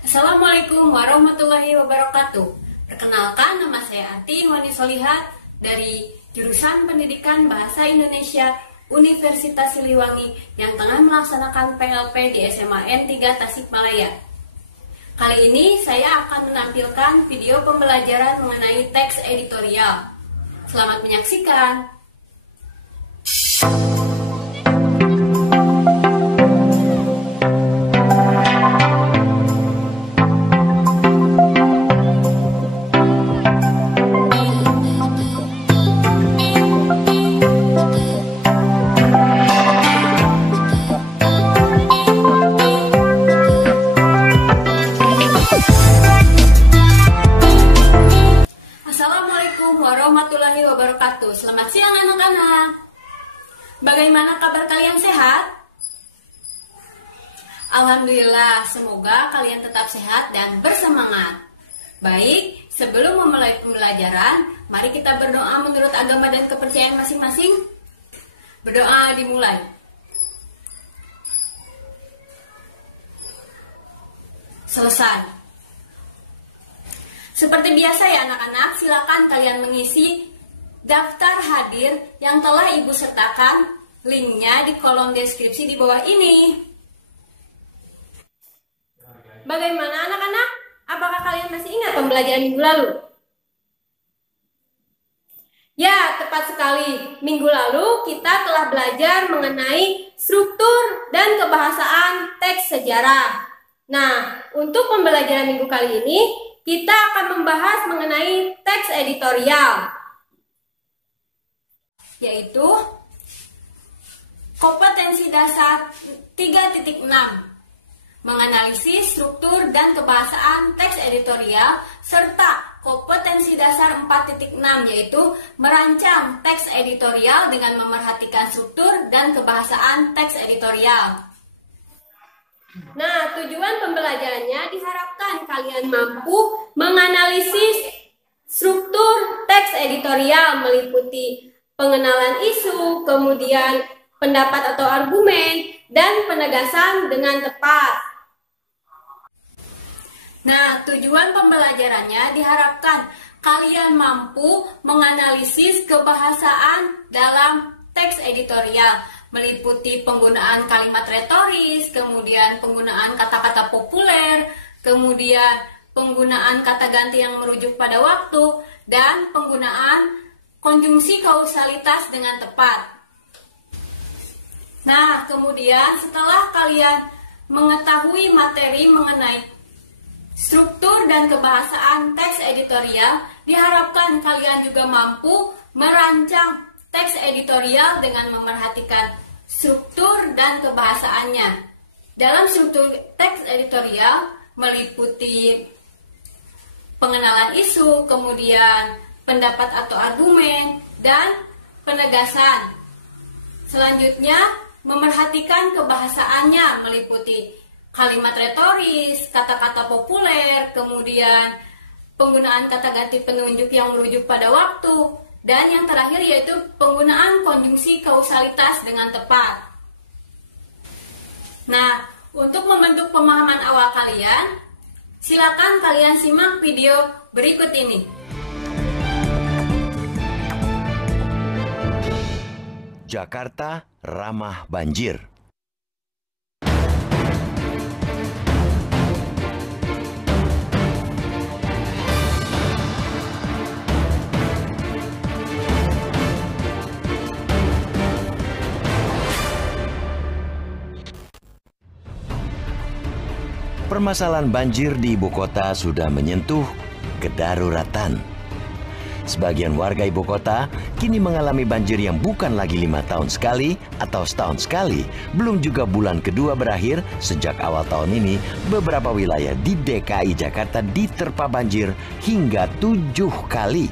Assalamualaikum warahmatullahi wabarakatuh. Perkenalkan, nama saya Arti Wani Solihat dari jurusan Pendidikan Bahasa Indonesia Universitas Siliwangi yang tengah melaksanakan PLP di SMA N3 Tasikmalaya. Kali ini saya akan menampilkan video pembelajaran mengenai teks editorial. Selamat menyaksikan. Assalamualaikum warahmatullahi wabarakatuh. Selamat siang anak-anak. Bagaimana kabar kalian, sehat? Alhamdulillah, semoga kalian tetap sehat dan bersemangat. Baik, sebelum memulai pembelajaran, mari kita berdoa menurut agama dan kepercayaan masing-masing. Berdoa dimulai. Selesai. Seperti biasa ya anak-anak, silakan kalian mengisi daftar hadir yang telah Ibu sertakan, linknya di kolom deskripsi di bawah ini. Bagaimana anak-anak? Apakah kalian masih ingat pembelajaran minggu lalu? Ya, tepat sekali. Minggu lalu kita telah belajar mengenai struktur dan kebahasaan teks sejarah. Nah, untuk pembelajaran minggu kali ini, kita akan membahas mengenai teks editorial, yaitu kompetensi dasar 3.6, menganalisis struktur dan kebahasaan teks editorial, serta kompetensi dasar 4.6, yaitu merancang teks editorial dengan memerhatikan struktur dan kebahasaan teks editorial. Nah, tujuan pembelajarannya diharapkan kalian mampu menganalisis struktur teks editorial meliputi pengenalan isu, kemudian pendapat atau argumen, dan penegasan dengan tepat. Nah, tujuan pembelajarannya diharapkan kalian mampu menganalisis kebahasaan dalam teks editorial, meliputi penggunaan kalimat retoris, kemudian penggunaan kata-kata populer, kemudian penggunaan kata ganti yang merujuk pada waktu, dan penggunaan konjungsi kausalitas dengan tepat. Nah, kemudian setelah kalian mengetahui materi mengenai struktur dan kebahasaan teks editorial, diharapkan kalian juga mampu merancang teks editorial dengan memerhatikan struktur dan kebahasaannya. Dalam struktur teks editorial meliputi pengenalan isu, kemudian pendapat atau argumen, dan penegasan. Selanjutnya, memerhatikan kebahasaannya meliputi kalimat retoris, kata-kata populer, kemudian penggunaan kata ganti penunjuk yang merujuk pada waktu, dan yang terakhir yaitu penggunaan konjungsi kausalitas dengan tepat. Nah, untuk membentuk pemahaman awal kalian, silakan kalian simak video berikut ini. Jakarta ramah banjir. Permasalahan banjir di ibu kota sudah menyentuh kedaruratan. Sebagian warga ibu kota kini mengalami banjir yang bukan lagi 5 tahun sekali atau setahun sekali, belum juga bulan kedua berakhir. Sejak awal tahun ini, beberapa wilayah di DKI Jakarta diterpa banjir hingga 7 kali.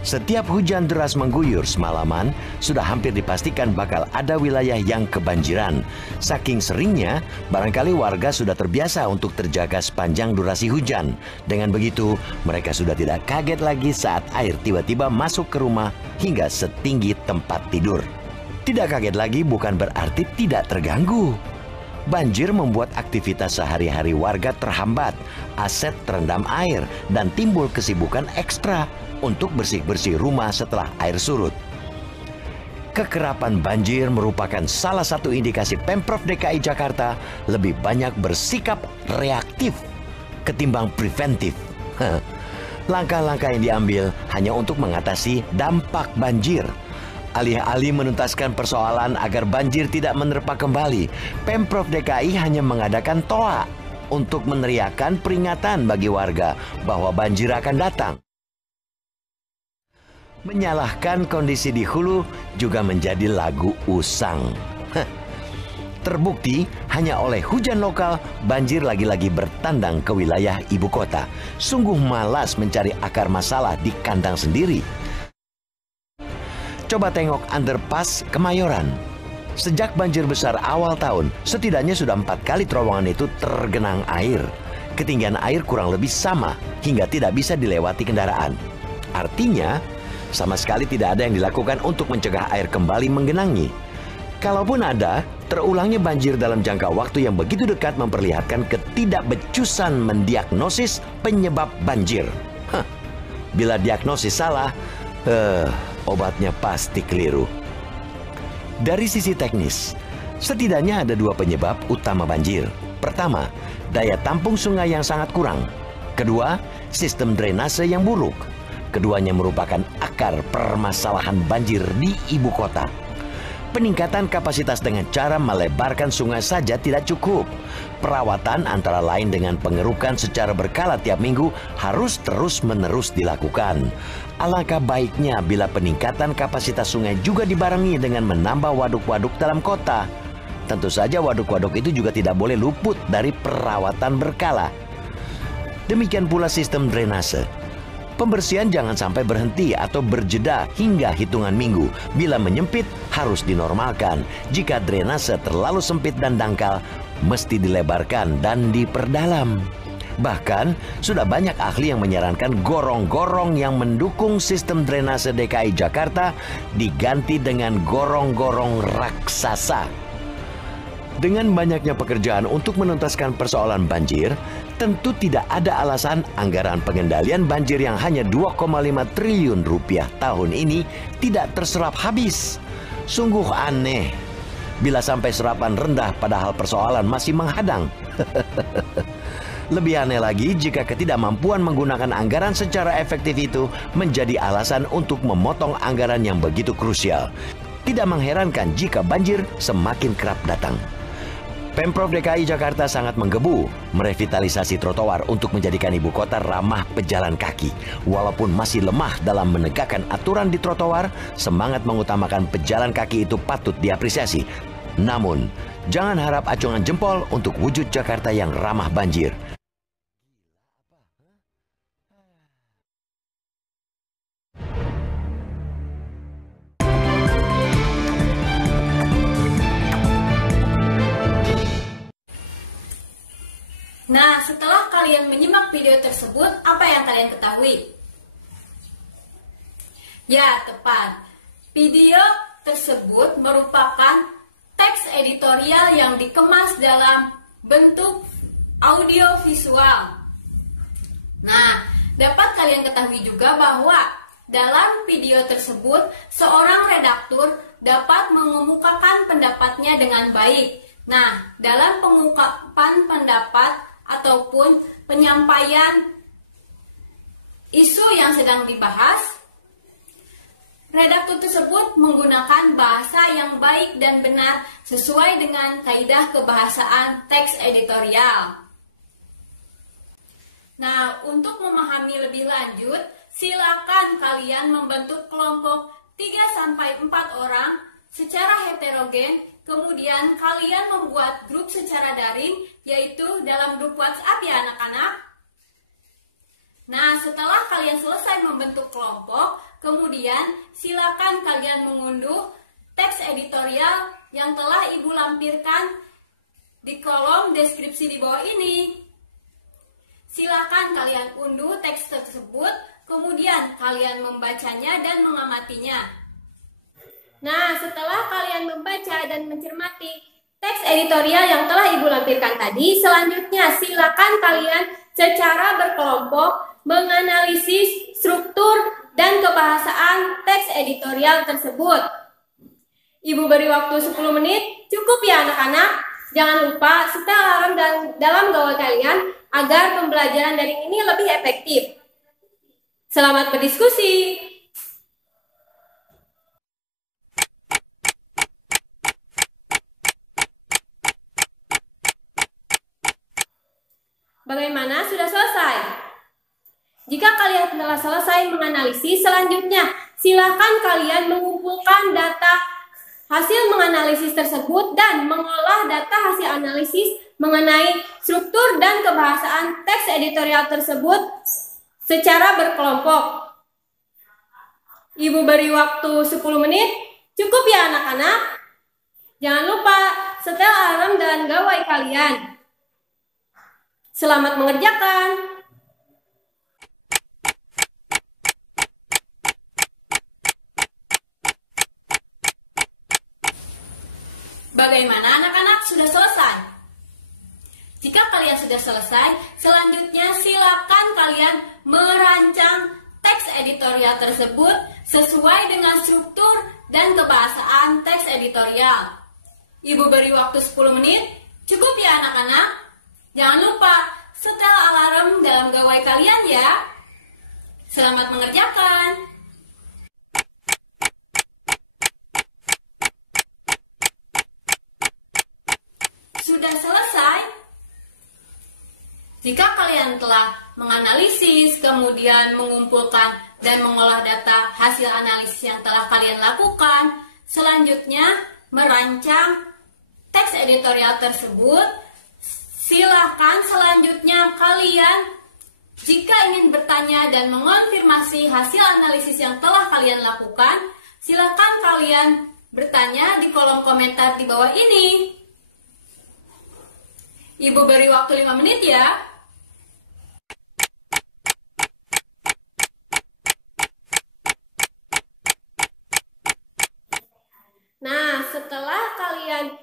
Setiap hujan deras mengguyur semalaman, sudah hampir dipastikan bakal ada wilayah yang kebanjiran. Saking seringnya, barangkali warga sudah terbiasa untuk terjaga sepanjang durasi hujan. Dengan begitu, mereka sudah tidak kaget lagi saat air tiba-tiba masuk ke rumah hingga setinggi tempat tidur. Tidak kaget lagi bukan berarti tidak terganggu. banjir membuat aktivitas sehari-hari warga terhambat, aset terendam air, dan timbul kesibukan ekstra untuk bersih-bersih rumah setelah air surut. Kekerapan banjir merupakan salah satu indikasi Pemprov DKI Jakarta lebih banyak bersikap reaktif ketimbang preventif. Langkah-langkah yang diambil hanya untuk mengatasi dampak banjir. Alih-alih menuntaskan persoalan agar banjir tidak menerpa kembali, Pemprov DKI hanya mengadakan toa untuk meneriakkan peringatan bagi warga bahwa banjir akan datang. Menyalahkan kondisi di hulu juga menjadi lagu usang. Terbukti hanya oleh hujan lokal, banjir lagi-lagi bertandang ke wilayah ibu kota. Sungguh malas mencari akar masalah di kandang sendiri. Coba tengok underpass Kemayoran. Sejak banjir besar awal tahun, setidaknya sudah 4 kali terowongan itu tergenang air. Ketinggian air kurang lebih sama, hingga tidak bisa dilewati kendaraan. Artinya, sama sekali tidak ada yang dilakukan untuk mencegah air kembali menggenangi. Kalaupun ada, terulangnya banjir dalam jangka waktu yang begitu dekat memperlihatkan ketidakbecusan mendiagnosis penyebab banjir. Bila diagnosis salah, obatnya pasti keliru. Dari sisi teknis, setidaknya ada 2 penyebab utama banjir. Pertama, daya tampung sungai yang sangat kurang. Kedua, sistem drainase yang buruk. Keduanya merupakan akar permasalahan banjir di ibu kota. Peningkatan kapasitas dengan cara melebarkan sungai saja tidak cukup. Perawatan antara lain dengan pengerukan secara berkala tiap minggu harus terus-menerus dilakukan. Alangkah baiknya bila peningkatan kapasitas sungai juga dibarengi dengan menambah waduk-waduk dalam kota. Tentu saja waduk-waduk itu juga tidak boleh luput dari perawatan berkala. Demikian pula sistem drainase. Pembersihan jangan sampai berhenti atau berjeda hingga hitungan minggu. Bila menyempit, harus dinormalkan. Jika drainase terlalu sempit dan dangkal, mesti dilebarkan dan diperdalam. Bahkan, sudah banyak ahli yang menyarankan gorong-gorong yang mendukung sistem drainase DKI Jakarta diganti dengan gorong-gorong raksasa. Dengan banyaknya pekerjaan untuk menuntaskan persoalan banjir, tentu tidak ada alasan anggaran pengendalian banjir yang hanya 2,5 triliun rupiah tahun ini tidak terserap habis. Sungguh aneh bila sampai serapan rendah padahal persoalan masih menghadang. Lebih aneh lagi jika ketidakmampuan menggunakan anggaran secara efektif itu menjadi alasan untuk memotong anggaran yang begitu krusial. Tidak mengherankan jika banjir semakin kerap datang. Pemprov DKI Jakarta sangat menggebu merevitalisasi trotoar untuk menjadikan ibu kota ramah pejalan kaki. Walaupun masih lemah dalam menegakkan aturan di trotoar, semangat mengutamakan pejalan kaki itu patut diapresiasi. Namun, jangan harap acungan jempol untuk wujud Jakarta yang ramah banjir. Nah, setelah kalian menyimak video tersebut, apa yang kalian ketahui? Ya, tepat. Video tersebut merupakan teks editorial yang dikemas dalam bentuk audio visual. Nah, dapat kalian ketahui juga bahwa dalam video tersebut, seorang redaktur dapat mengemukakan pendapatnya dengan baik. Nah, dalam pengungkapan pendapat ataupun penyampaian isu yang sedang dibahas, redaktur tersebut menggunakan bahasa yang baik dan benar sesuai dengan kaidah kebahasaan teks editorial. Nah, untuk memahami lebih lanjut, silakan kalian membentuk kelompok 3-4 orang secara heterogen. Kemudian kalian membuat grup secara daring, yaitu dalam grup WhatsApp ya anak-anak. Nah, setelah kalian selesai membentuk kelompok, kemudian silakan kalian mengunduh teks editorial yang telah Ibu lampirkan di kolom deskripsi di bawah ini. Silakan kalian unduh teks tersebut, kemudian kalian membacanya dan mengamatinya. Nah, setelah kalian membaca dan mencermati teks editorial yang telah Ibu lampirkan tadi. Selanjutnya, silakan kalian secara berkelompok menganalisis struktur dan kebahasaan teks editorial tersebut. Ibu beri waktu 10 menit, cukup ya anak-anak? Jangan lupa setel alarm dalam gawai kalian agar pembelajaran daring ini lebih efektif. Selamat berdiskusi! Bagaimana? Sudah selesai? Jika kalian telah selesai menganalisis, selanjutnya silakan kalian mengumpulkan data hasil menganalisis tersebut dan mengolah data hasil analisis mengenai struktur dan kebahasaan teks editorial tersebut secara berkelompok. Ibu beri waktu 10 menit, cukup ya anak-anak? Jangan lupa setel alarm dan gawai kalian. Selamat mengerjakan! Bagaimana anak-anak? Sudah selesai? Jika kalian sudah selesai, selanjutnya silakan kalian merancang teks editorial tersebut sesuai dengan struktur dan kebahasaan teks editorial. Ibu beri waktu 10 menit, cukup ya anak-anak? Jangan lupa setel alarm dalam gawai kalian ya. Selamat mengerjakan! Sudah selesai? Jika kalian telah menganalisis, kemudian mengumpulkan dan mengolah data hasil analisis yang telah kalian lakukan, selanjutnya merancang teks editorial tersebut, silakan selanjutnya kalian jika ingin bertanya dan mengonfirmasi hasil analisis yang telah kalian lakukan, silakan kalian bertanya di kolom komentar di bawah ini. Ibu beri waktu 5 menit ya. Nah, setelah kalian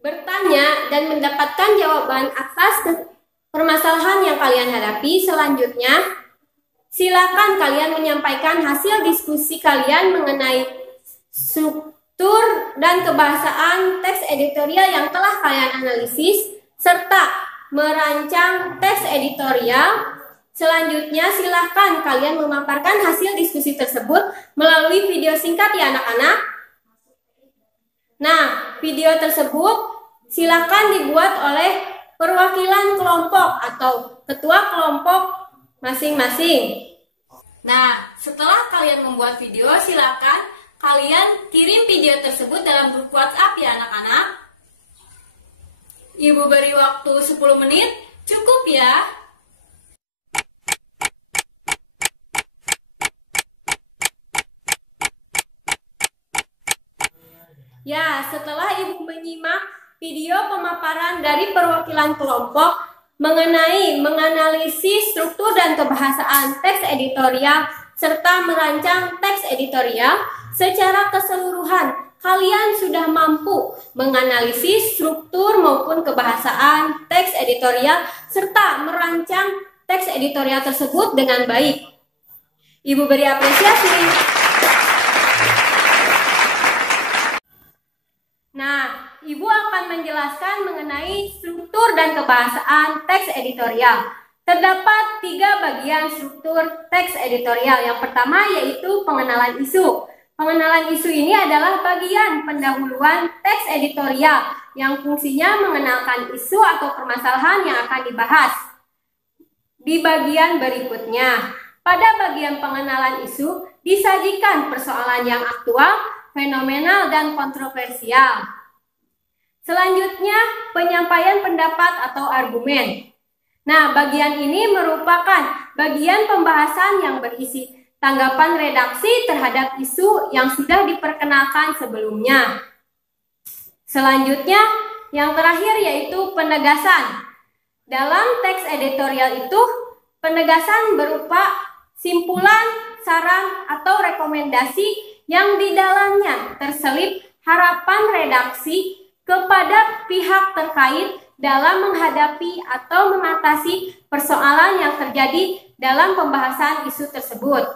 bertanya dan mendapatkan jawaban atas permasalahan yang kalian hadapi, selanjutnya silakan kalian menyampaikan hasil diskusi kalian mengenai struktur dan kebahasaan teks editorial yang telah kalian analisis, serta merancang teks editorial. Selanjutnya silahkan kalian memaparkan hasil diskusi tersebut melalui video singkat ya anak-anak. Nah, video tersebut silahkan dibuat oleh perwakilan kelompok atau ketua kelompok masing-masing. Nah, setelah kalian membuat video, silahkan kalian kirim video tersebut dalam grup WhatsApp ya anak-anak. Ibu beri waktu 10 menit, cukup ya. Ya, setelah Ibu menyimak video pemaparan dari perwakilan kelompok mengenai menganalisis struktur dan kebahasaan teks editorial serta merancang teks editorial secara keseluruhan, kalian sudah mampu menganalisis struktur maupun kebahasaan teks editorial serta merancang teks editorial tersebut dengan baik. Ibu beri apresiasi. Nah, Ibu akan menjelaskan mengenai struktur dan kebahasaan teks editorial. Terdapat 3 bagian struktur teks editorial. Yang pertama yaitu pengenalan isu. Pengenalan isu ini adalah bagian pendahuluan teks editorial yang fungsinya mengenalkan isu atau permasalahan yang akan dibahas. Di bagian berikutnya, pada bagian pengenalan isu disajikan persoalan yang aktual, fenomenal, dan kontroversial. Selanjutnya, penyampaian pendapat atau argumen. Nah, bagian ini merupakan bagian pembahasan yang berisi tanggapan redaksi terhadap isu yang sudah diperkenalkan sebelumnya. Selanjutnya, yang terakhir yaitu penegasan. Dalam teks editorial itu, penegasan berupa simpulan, saran, atau rekomendasi yang di dalamnya terselip harapan redaksi kepada pihak terkait dalam menghadapi atau mengatasi persoalan yang terjadi dalam pembahasan isu tersebut.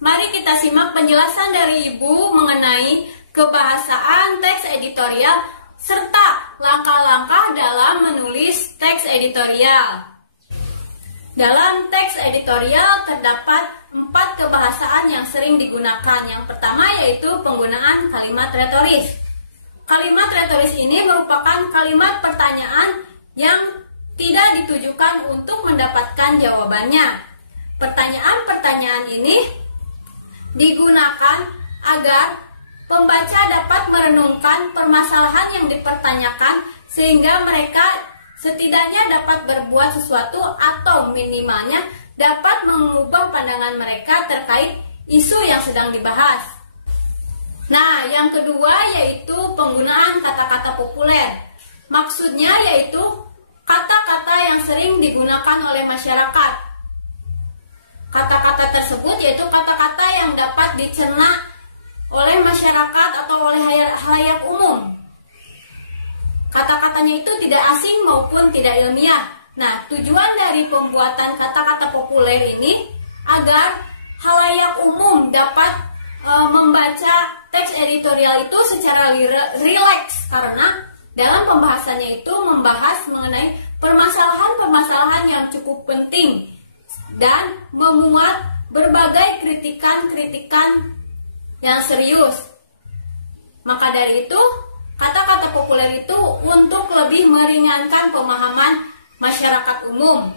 Mari kita simak penjelasan dari Ibu mengenai kebahasaan teks editorial serta langkah-langkah dalam menulis teks editorial. Dalam teks editorial terdapat 4 kebahasaan yang sering digunakan. Yang pertama yaitu penggunaan kalimat retoris. Kalimat retoris ini merupakan kalimat pertanyaan yang tidak ditujukan untuk mendapatkan jawabannya. Pertanyaan-pertanyaan ini digunakan agar pembaca dapat merenungkan permasalahan yang dipertanyakan sehingga mereka setidaknya dapat berbuat sesuatu atau minimalnya dapat mengubah pandangan mereka terkait isu yang sedang dibahas. Nah, yang kedua yaitu penggunaan kata-kata populer. Maksudnya yaitu kata-kata yang sering digunakan oleh masyarakat. Kata-kata tersebut yaitu kata-kata yang dapat dicerna oleh masyarakat atau oleh halayak umum. Kata-katanya itu tidak asing maupun tidak ilmiah. Nah, tujuan dari pembuatan kata-kata populer ini agar halayak umum dapat membaca teks editorial itu secara rileks, karena dalam pembahasannya itu membahas mengenai permasalahan-permasalahan yang cukup penting dan memuat berbagai kritikan-kritikan yang serius. Maka dari itu, kata-kata populer itu untuk lebih meringankan pemahaman masyarakat umum.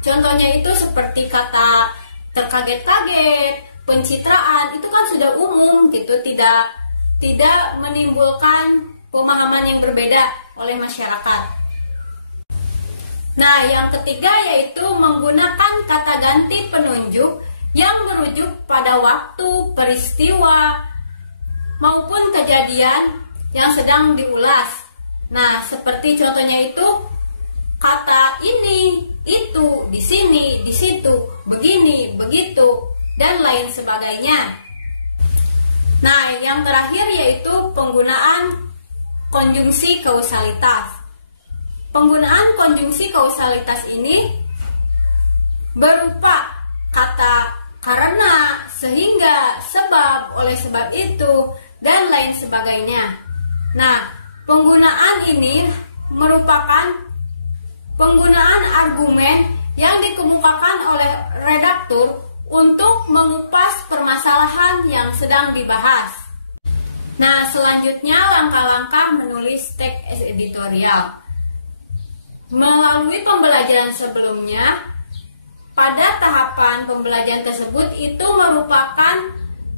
Contohnya itu seperti kata terkaget-kaget, pencitraan, itu kan sudah umum gitu, tidak menimbulkan pemahaman yang berbeda oleh masyarakat. Nah, yang ketiga yaitu menggunakan kata ganti penunjuk yang merujuk pada waktu, peristiwa, maupun kejadian yang sedang diulas. Nah, seperti contohnya itu kata ini, itu, di sini, di situ, begini, begitu, dan lain sebagainya. Nah, yang terakhir yaitu penggunaan konjungsi kausalitas. Penggunaan konjungsi kausalitas ini berupa kata karena, sehingga, sebab, oleh sebab itu, dan lain sebagainya. Nah, penggunaan ini merupakan penggunaan argumen yang dikemukakan oleh redaktur untuk mengupas permasalahan yang sedang dibahas. Nah, selanjutnya langkah-langkah menulis teks editorial. Melalui pembelajaran sebelumnya, pada tahapan pembelajaran tersebut itu merupakan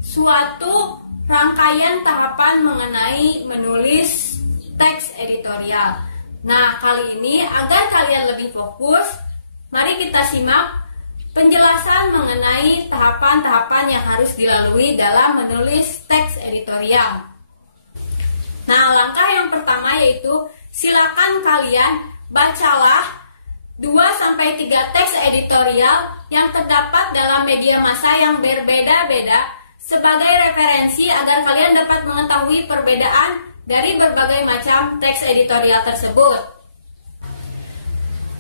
suatu rangkaian tahapan mengenai menulis teks editorial. Nah, kali ini agar kalian lebih fokus, mari kita simak penjelasan mengenai tahapan-tahapan yang harus dilalui dalam menulis teks editorial. Nah, langkah yang pertama yaitu silakan kalian bacalah 2-3 teks editorial yang terdapat dalam media massa yang berbeda-beda sebagai referensi agar kalian dapat mengetahui perbedaan dari berbagai macam teks editorial tersebut.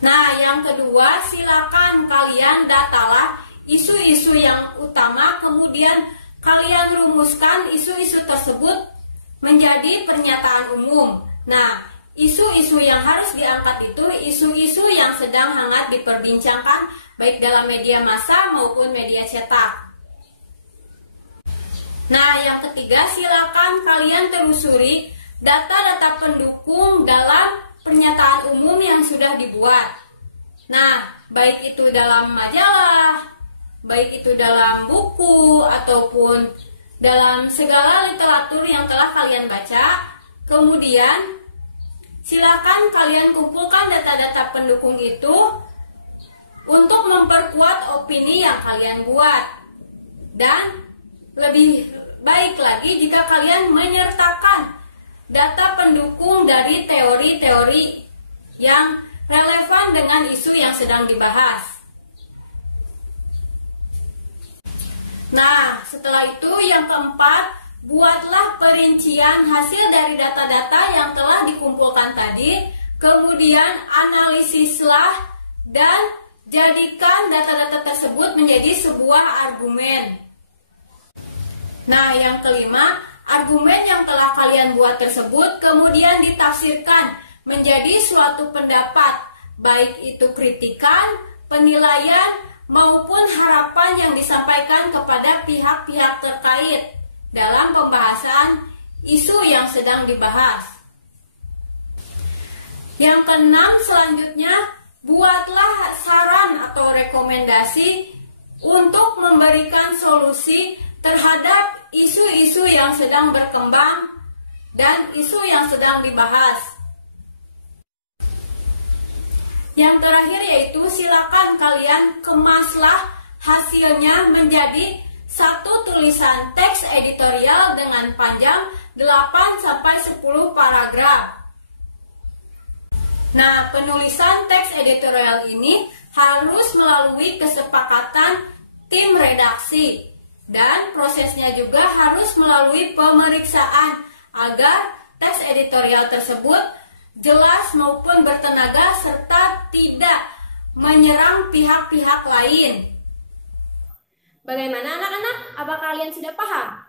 Nah, yang kedua, silakan kalian datalah isu-isu yang utama, kemudian kalian rumuskan isu-isu tersebut menjadi pernyataan umum. Nah, isu-isu yang harus diangkat itu isu-isu yang sedang hangat diperbincangkan baik dalam media massa maupun media cetak. Nah, yang ketiga, silakan kalian telusuri data-data pendukung dalam pernyataan umum yang sudah dibuat. Nah, baik itu dalam majalah, baik itu dalam buku, ataupun dalam segala literatur yang telah kalian baca. Kemudian, silakan kalian kumpulkan data-data pendukung itu untuk memperkuat opini yang kalian buat. Dan lebih baik lagi jika kalian menyertakan data pendukung dari teori-teori yang relevan dengan isu yang sedang dibahas. Nah, setelah itu yang keempat, buatlah perincian hasil dari data-data yang telah dikumpulkan tadi, kemudian analisislah dan jadikan data-data tersebut menjadi sebuah argumen. Nah, yang kelima, argumen yang telah kalian buat tersebut kemudian ditafsirkan menjadi suatu pendapat, baik itu kritikan, penilaian, maupun harapan yang disampaikan kepada pihak-pihak terkait dalam pembahasan isu yang sedang dibahas. Yang keenam, selanjutnya, buatlah saran atau rekomendasi untuk memberikan solusi terhadap isu-isu yang sedang berkembang dan isu yang sedang dibahas. Yang terakhir yaitu silakan kalian kemaslah hasilnya menjadi satu tulisan teks editorial dengan panjang 8-10 paragraf. Nah, penulisan teks editorial ini harus melalui kesepakatan tim redaksi dan prosesnya juga harus melalui pemeriksaan agar teks editorial tersebut jelas maupun bertenaga serta tidak menyerang pihak-pihak lain. Bagaimana anak-anak? Apakah kalian sudah paham?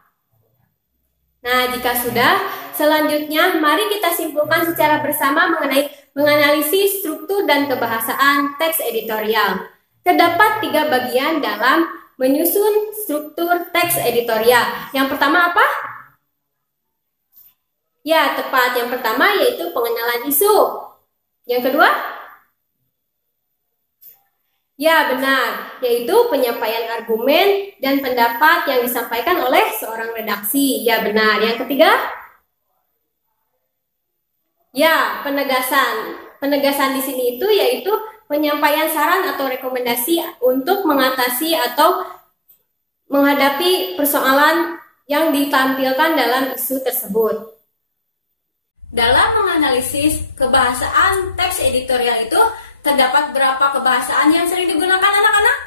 Nah, jika sudah, selanjutnya mari kita simpulkan secara bersama mengenai menganalisis struktur dan kebahasaan teks editorial. Terdapat 3 bagian dalam menyusun struktur teks editorial. Yang pertama apa? Ya, tepat. Yang pertama yaitu pengenalan isu. Yang kedua? Ya, benar. Yaitu penyampaian argumen dan pendapat yang disampaikan oleh seorang redaksi. Ya, benar. Yang ketiga? Ya, penegasan. Penegasan di sini itu yaitu penyampaian saran atau rekomendasi untuk mengatasi atau menghadapi persoalan yang ditampilkan dalam isu tersebut. Dalam menganalisis kebahasaan teks editorial itu, terdapat berapa kebahasaan yang sering digunakan anak-anak?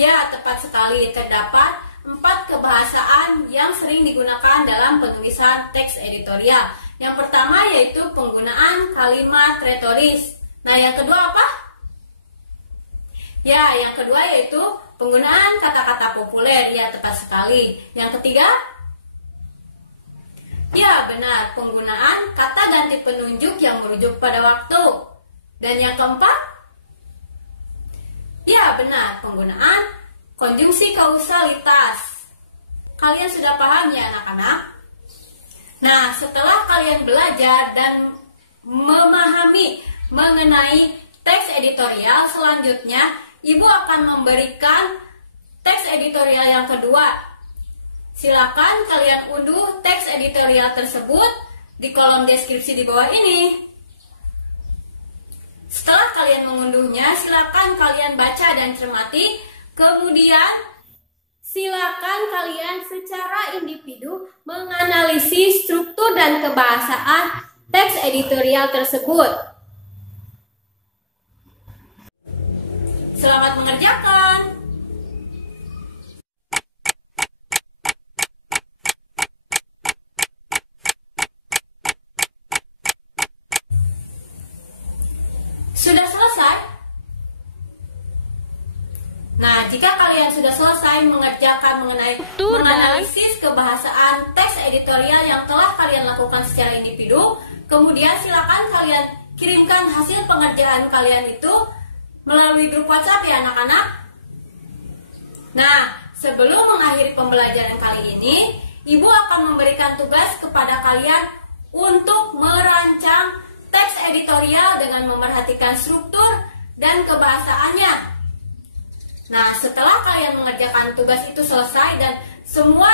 Ya, tepat sekali. Terdapat 4 kebahasaan yang sering digunakan dalam penulisan teks editorial. Yang pertama yaitu penggunaan kalimat retoris. Nah, yang kedua apa? Ya, yang kedua yaitu penggunaan kata-kata populer. Ya, tepat sekali. Yang ketiga? Ya, benar, penggunaan kata ganti penunjuk yang merujuk pada waktu. Dan yang keempat? Ya, benar, penggunaan konjungsi kausalitas. Kalian sudah paham ya anak-anak? Nah, setelah kalian belajar dan memahami mengenai teks editorial, selanjutnya Ibu akan memberikan teks editorial yang kedua. Silakan kalian unduh teks editorial tersebut di kolom deskripsi di bawah ini. Setelah kalian mengunduhnya, silakan kalian baca dan cermati. Kemudian, silakan kalian secara individu menganalisis struktur dan kebahasaan teks editorial tersebut. Selamat mengerjakan! Sudah selesai? Nah, jika kalian sudah selesai mengerjakan mengenai menganalisis kebahasaan teks editorial yang telah kalian lakukan secara individu, kemudian silakan kalian kirimkan hasil pengerjaan kalian itu melalui grup WhatsApp ya anak-anak. Nah, sebelum mengakhiri pembelajaran kali ini, Ibu akan memberikan tugas kepada kalian untuk merancang teks editorial dengan memerhatikan struktur dan kebahasaannya. Nah, setelah kalian mengerjakan tugas itu selesai dan semua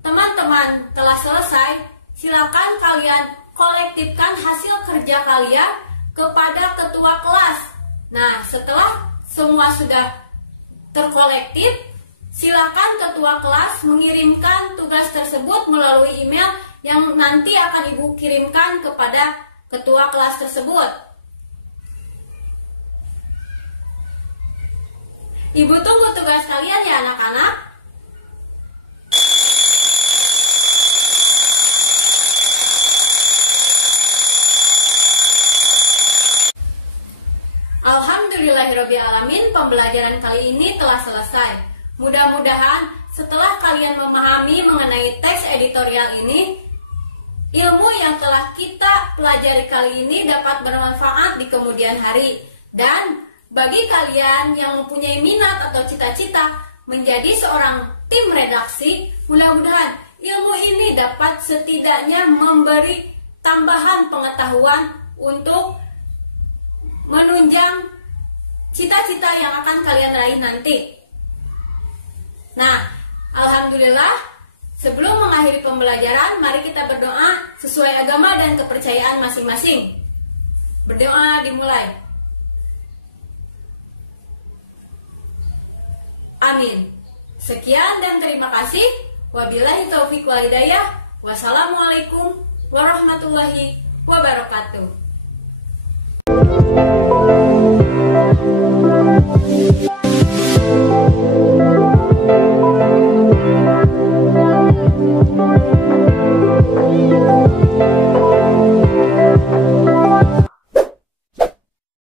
teman-teman telah selesai, silakan kalian kolektifkan hasil kerja kalian kepada ketua kelas. Nah, setelah semua sudah terkolektif, silakan ketua kelas mengirimkan tugas tersebut melalui email yang nanti akan Ibu kirimkan kepada ketua kelas tersebut. Ibu tunggu tugas kalian ya anak-anak. Alhamdulillahirrabbilalamin, pembelajaran kali ini telah selesai. Mudah-mudahan setelah kalian memahami mengenai teks editorial ini, ilmu yang telah kita pelajari kali ini dapat bermanfaat di kemudian hari. Dan bagi kalian yang mempunyai minat atau cita-cita menjadi seorang tim redaksi, mudah-mudahan ilmu ini dapat setidaknya memberi tambahan pengetahuan untuk menunjang cita-cita yang akan kalian raih nanti. Nah, alhamdulillah, sebelum mengakhiri pembelajaran, mari kita berdoa sesuai agama dan kepercayaan masing-masing. Berdoa dimulai. Amin. Sekian dan terima kasih. Wabillahi taufiq wal hidayah. Wassalamualaikum warahmatullahi wabarakatuh.